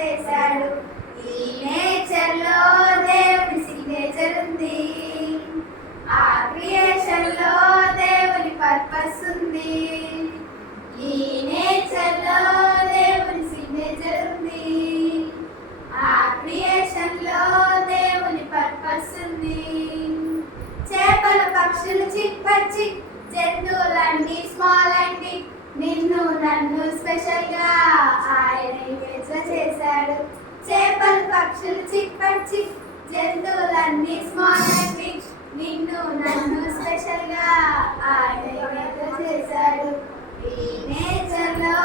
చేశాడు. ఈ నేచర్ లో దేవుని సిగ్నేచర్ ఉంది. ఆ క్రియేషన్ లో దేవుని పర్పస్ ఉంది. ఈ నేచర్ లో దేవుని సిగ్నేచర్ ఉంది. ఆ క్రియేషన్ లో దేవుని పర్పస్ ఉంది. చేపలు పక్షులు చిప్పచ్చి జంతువులన్నీ స్మాల్ అండి, నిన్ను నన్ను స్పెషల్ గా ఆయన ఇమేజ్ చేశాడు. చేపలు పక్షులు చిప్పచ్చి జంతువులన్నీ స్మాల్ అండి, నిన్ను నన్ను స్పెషల్ గా ఆయన ఇమేజ్ చేశాడు. ఈ నేచర్ లో